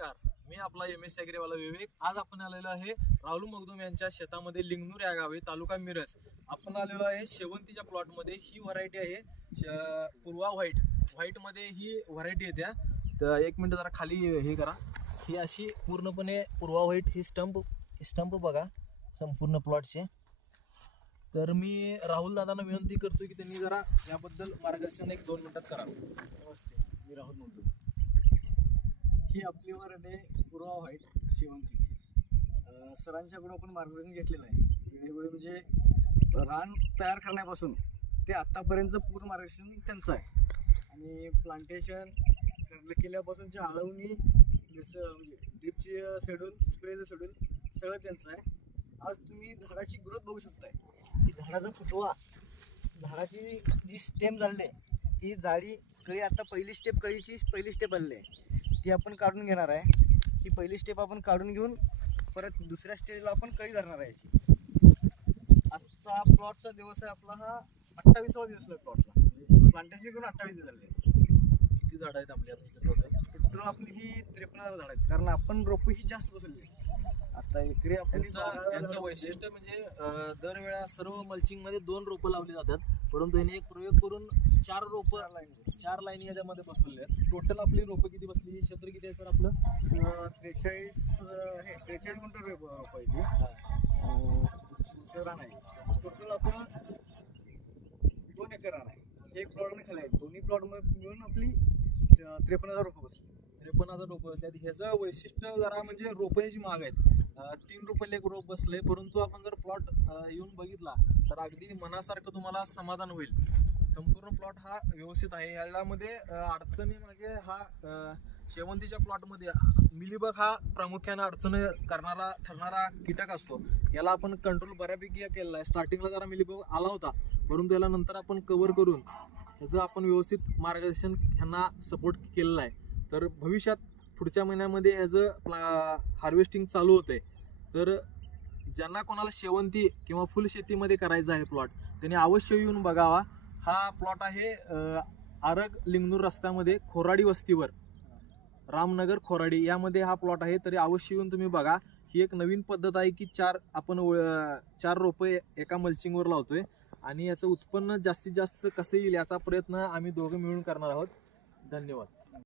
नमस्कार, मी आपला MS ॲग्रीवाला विवेक. आज आपण आलेलो आहे राहुल मगदूम यांच्या शेतामध्ये लिंगनूर या गावी, तालुका मिरज. आपण आलेलो आहे शेवंतीच्या प्लॉटमध्ये. ही व्हरायटी आहे पूर्वा व्हाईटमध्ये ही व्हरायटी येत्या. तर एक मिनिट जरा खाली हे करा. ही अशी पूर्णपणे पूर्वा व्हाईट ही स्टंप बघा संपूर्ण प्लॉटचे. तर मी राहुल दादांना विनंती करतो की त्यांनी जरा याबद्दल मार्गदर्शन 1-2 मिनिटात करावं. नमस्ते, मी राहुल म्हणतो. ही आपली व्हरायटी पूर्वा व्हाईट शेवंतीची. सरांच्याकडून आपण मार्गदर्शन घेतलेलं आहे. वेगवेगळे म्हणजे रान तयार करण्यापासून ते आत्तापर्यंतचं पूर्ण मार्गदर्शन त्यांचं आहे. आणि प्लांटेशन केल्यापासूनची आळवणी, जसं म्हणजे ड्रिपची शेड्यूल, स्प्रेचं शेड्यूल सगळं त्यांचं आहे. आज तुम्ही झाडाची ग्रोथ बघू शकताय. की झाडाचा फुटवा, झाडाची जी स्टेम झाली आहे ती जाडी कळी, आता पहिली स्टेप कळीची पहिली स्टेप आलेली आहे ती आपण काढून घेणार आहे. ही पहिली स्टेप आपण काढून घेऊन परत दुसऱ्या स्टेजला आपण कळी धरणार आहे याची. आजचा प्लॉटचा दिवस आहे आपला हा 28वा दिवस आहे प्लॉटला. म्हणजे प्लांटेशन करून 28 दिवस झाले. किती झाड आहेत आपल्या टोटल आपली ही 53 झाड आहेत, कारण आपण रोपं ही जास्त बसवली. आता एकरी आपली त्यांचं वैशिष्ट्य म्हणजे दरवेळा सर्व मल्चिंग मध्ये 2 रोपं लावली जातात, परंतु यांनी एक प्रयोग करून 4 लाईनी याच्यामध्ये बसवले आहेत. टोटल आपली रोपं किती बसली? क्षेत्र किती आहे सर आपलं? 43 गुंठ पहिली रान आहे. टोटल आपण 2 एकर रान आहे. एक प्लॉट खाली आहे. दोन्ही प्लॉट मिळून आपली 53,000 रोपं बसली. 53,000 रोपं बसले. ह्याचं वैशिष्ट्य जरा म्हणजे रोपं याची महाग आहेत. 3 रुपयाला एक रोप बसले, परंतु आपण जर प्लॉट येऊन बघितला तर अगदी मनासारखं तुम्हाला समाधान होईल. संपूर्ण प्लॉट हा व्यवस्थित आहे. यामध्ये अडचणी म्हणजे हा शेवंतीच्या प्लॉटमध्ये मिलीबग हा प्रामुख्याने अडचण ठरणारा कीटक असतो. याला आपण कंट्रोल बऱ्यापैकी केलेला आहे. स्टार्टिंगला जरा मिलीबग आला होता, परंतु याला नंतर आपण कव्हर करून याचं आपण व्यवस्थित मार्गदर्शन ह्यांना सपोर्ट केलेलं आहे. तर भविष्यात पुढच्या महिन्यामध्ये याचं हार्वेस्टिंग चालू होतंय. तर ज्यांना कोणाला शेवंती किंवा फुल शेतीमध्ये करायचं आहे प्लॉट, त्यांनी अवश्य येऊन बघावा. हा प्लॉट आहे आरग लिंगनूर रस्त्यामध्ये, खोराडी वस्तीवर, रामनगर खोराडी यामध्ये हा प्लॉट आहे. तरी अवश्य येऊन तुम्ही बघा. ही एक नवीन पद्धत आहे की 4 रोपं एका मल्चिंगवर लावतोय आणि याचं उत्पन्न जास्तीत जास्त कसं येईल याचा प्रयत्न आम्ही दोघं मिळून करणार आहोत. धन्यवाद.